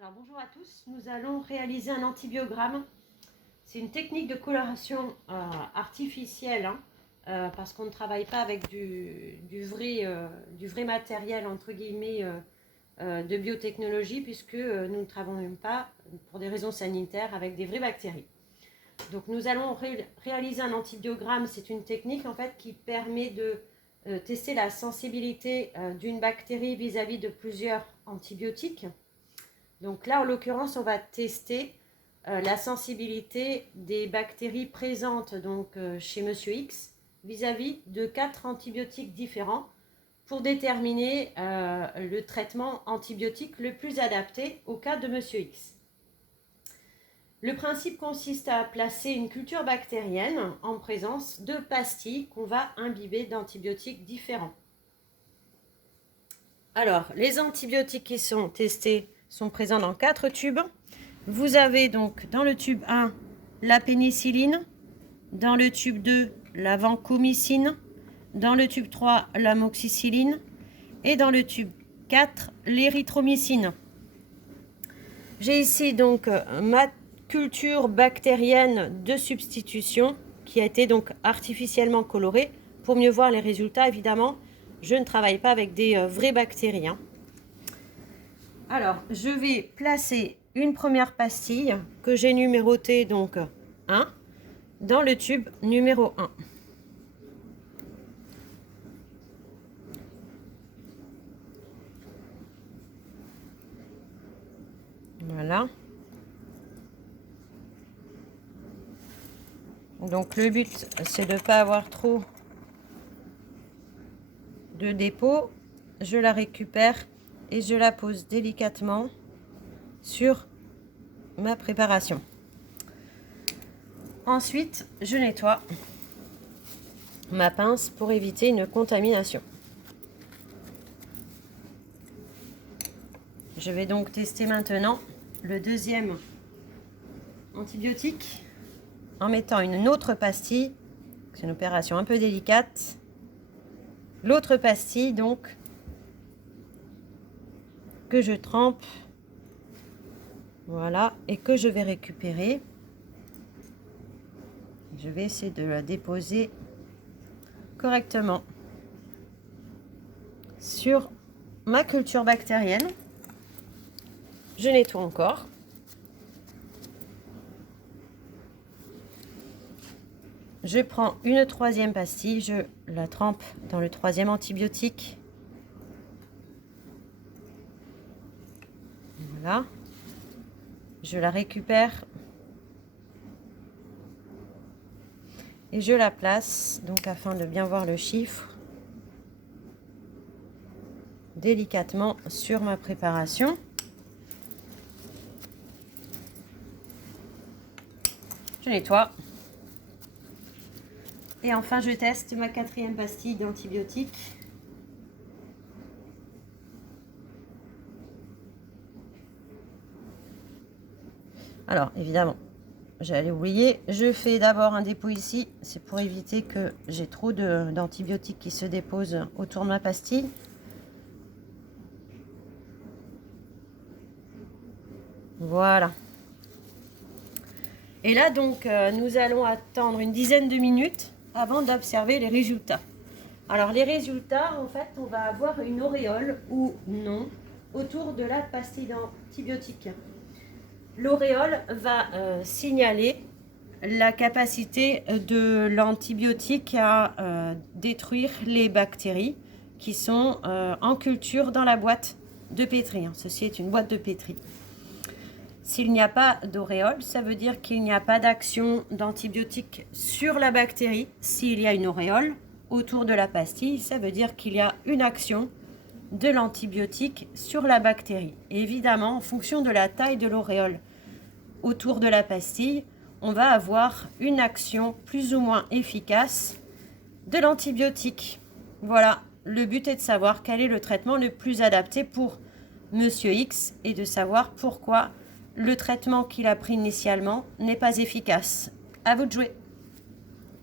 Alors bonjour à tous, nous allons réaliser un antibiogramme. C'est une technique de coloration artificielle parce qu'on ne travaille pas avec du vrai matériel entre guillemets de biotechnologie puisque nous ne travaillons pas pour des raisons sanitaires avec des vraies bactéries. Donc nous allons réaliser un antibiogramme, c'est une technique en fait qui permet de tester la sensibilité d'une bactérie vis-à-vis de plusieurs antibiotiques. Donc là, en l'occurrence, on va tester la sensibilité des bactéries présentes chez Monsieur X vis-à-vis de 4 antibiotiques différents pour déterminer le traitement antibiotique le plus adapté au cas de Monsieur X. Le principe consiste à placer une culture bactérienne en présence de pastilles qu'on va imbiber d'antibiotiques différents. Alors, les antibiotiques qui sont testés sont présents dans 4 tubes. Vous avez donc dans le tube 1 la pénicilline, dans le tube 2 la vancomycine, dans le tube 3 l'amoxicilline et dans le tube 4 l'érythromycine. J'ai ici donc ma culture bactérienne de substitution qui a été donc artificiellement colorée. Pour mieux voir les résultats, évidemment, je ne travaille pas avec des vraies bactéries. Alors, je vais placer une première pastille que j'ai numérotée donc 1 dans le tube numéro 1. Voilà. Donc le but, c'est de ne pas avoir trop de dépôt. Je la récupère et je la pose délicatement sur ma préparation. Ensuite, je nettoie ma pince pour éviter une contamination. Je vais donc tester maintenant le deuxième antibiotique en mettant une autre pastille. C'est une opération un peu délicate. L'autre pastille donc que je trempe, voilà, et que je vais récupérer. Je vais essayer de la déposer correctement sur ma culture bactérienne. Je nettoie encore. Je prends une troisième pastille, je la trempe dans le troisième antibiotique. Voilà. Je la récupère et je la place, donc afin de bien voir le chiffre, délicatement sur ma préparation. Je nettoie. Et enfin, je teste ma quatrième pastille d'antibiotique. Alors, évidemment, j'allais oublier, je fais d'abord un dépôt ici. C'est pour éviter que j'ai trop d'antibiotiques qui se déposent autour de ma pastille. Voilà. Et là, donc, nous allons attendre une dizaine de minutes avant d'observer les résultats. Alors, les résultats, en fait, on va avoir une auréole ou non autour de la pastille d'antibiotique. L'auréole va signaler la capacité de l'antibiotique à détruire les bactéries qui sont en culture dans la boîte de pétri. Ceci est une boîte de pétri. S'il n'y a pas d'auréole, ça veut dire qu'il n'y a pas d'action d'antibiotique sur la bactérie. S'il y a une auréole autour de la pastille, ça veut dire qu'il y a une action de l'antibiotique sur la bactérie. Et évidemment, en fonction de la taille de l'auréole autour de la pastille, on va avoir une action plus ou moins efficace de l'antibiotique. Voilà, le but est de savoir quel est le traitement le plus adapté pour Monsieur X et de savoir pourquoi le traitement qu'il a pris initialement n'est pas efficace. À vous de jouer.